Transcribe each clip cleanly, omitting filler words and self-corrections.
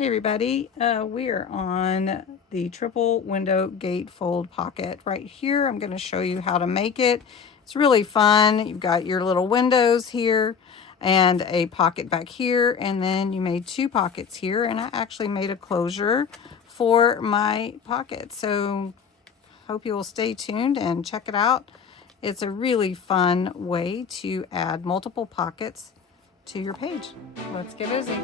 Hey everybody, we are on the triple window gate fold pocket. Right here, I'm going to show you how to make it. It's really fun. You've got your little windows here and a pocket back here, and then you made two pockets here, and I actually made a closure for my pocket. So hope you will stay tuned and check it out. It's a really fun way to add multiple pockets to your page. Let's get busy.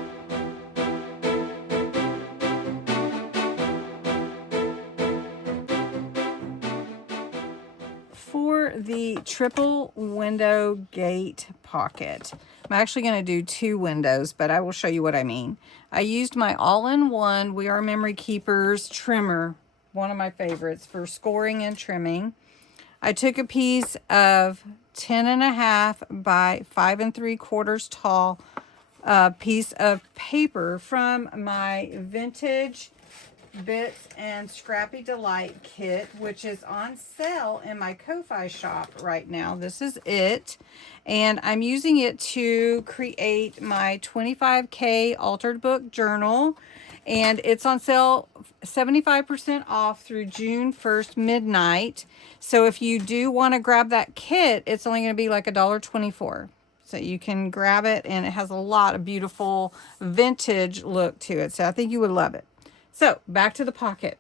For the triple window gate pocket, I'm actually going to do two windows, but I will show you what I mean. I used my all-in-one We Are Memory Keepers trimmer, one of my favorites for scoring and trimming. I took a piece of 10.5 by 5 3/4 tall piece of paper from my vintage Bits and Scrappy Delight kit, which is on sale in my Ko-Fi shop right now. This is it, and I'm using it to create my 25K altered book journal, and it's on sale 75% off through June 1st midnight. So if you do want to grab that kit, it's only going to be like $1.24. So you can grab it, and it has a lot of beautiful vintage look to it. So I think you would love it. So back to the pocket.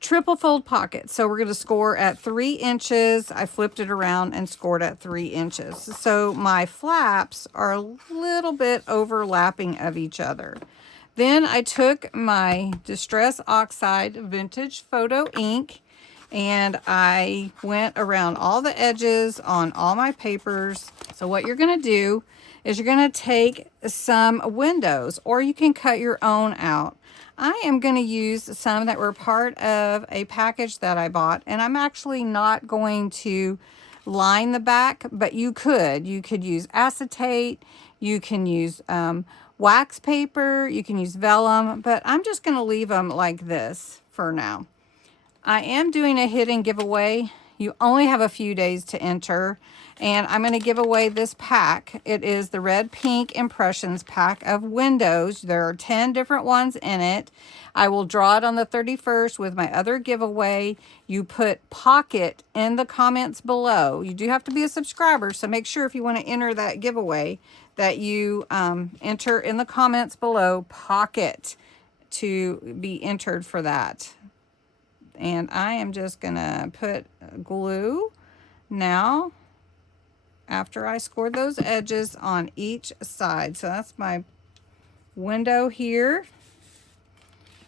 Triple fold pocket. So we're going to score at 3 inches. I flipped it around and scored at 3 inches. So my flaps are a little bit overlapping of each other. Then I took my Distress Oxide Vintage Photo ink and I went around all the edges on all my papers. So what you're going to do is you're going to take some windows, or you can cut your own out. I am going to use some that were part of a package that I bought, and I'm actually not going to line the back, but you could. You could use acetate, you can use wax paper, you can use vellum, but I'm just going to leave them like this for now. I am doing a hidden giveaway. You only have a few days to enter, and I'm going to give away this pack. It is the Red Pink Impressions pack of windows. There are 10 different ones in it. I will draw it on the 31st with my other giveaway. You put pocket in the comments below. You do have to be a subscriber, so make sure if you want to enter that giveaway that you enter in the comments below pocket to be entered for that. And I am just going to put glue now after I scored those edges on each side. So that's my window here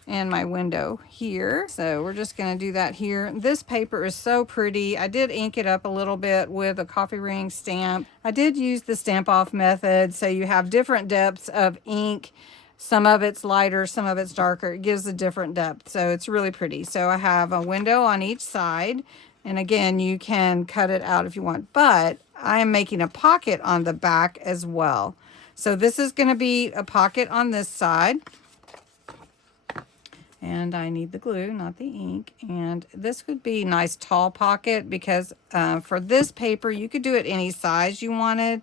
and my window here. So we're just going to do that here. This paper is so pretty. I did ink it up a little bit with a coffee ring stamp. I did use the stamp off method, so you have different depths of ink. Some of it's lighter, some of it's darker. It gives a different depth, so it's really pretty. So I have a window on each side, and again, you can cut it out if you want, but I am making a pocket on the back as well. So this is going to be a pocket on this side, and I need the glue, not the ink. And this would be a nice tall pocket because for this paper, you could do it any size you wanted,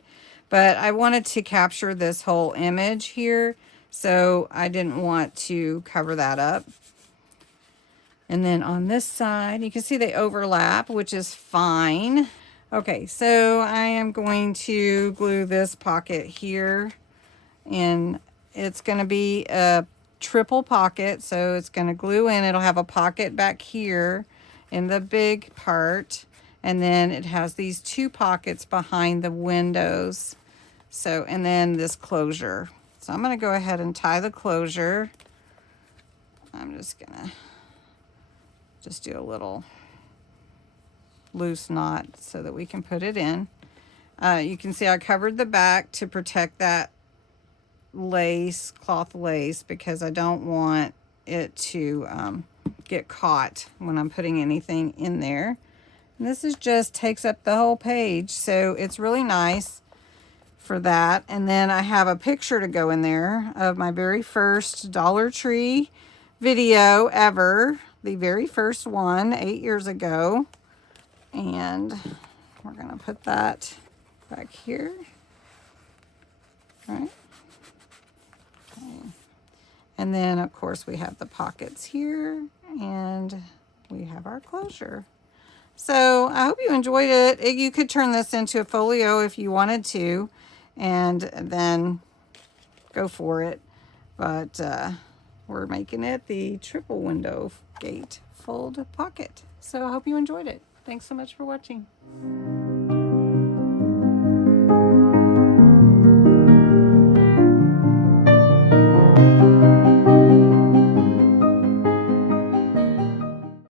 but I wanted to capture this whole image here. So I didn't want to cover that up. And then on this side, you can see they overlap, which is fine. Okay, so I am going to glue this pocket here. And it's going to be a triple pocket. So it's going to glue in. It'll have a pocket back here in the big part. And then it has these two pockets behind the windows. So, and then this closure. So I'm going to go ahead and tie the closure. I'm just going to do a little loose knot so that we can put it in. You can see I covered the back to protect that lace, cloth lace, because I don't want it to get caught when I'm putting anything in there. And this is just takes up the whole page, so it's really nice for that. And then I have a picture to go in there of my very first Dollar Tree video ever, the very first one 8 years ago. And we're going to put that back here. All right. And then of course we have the pockets here, and we have our closure. So I hope you enjoyed it. You could turn this into a folio if you wanted to, and then go for it. But we're making it the triple window gate fold pocket. So I hope you enjoyed it. Thanks so much for watching.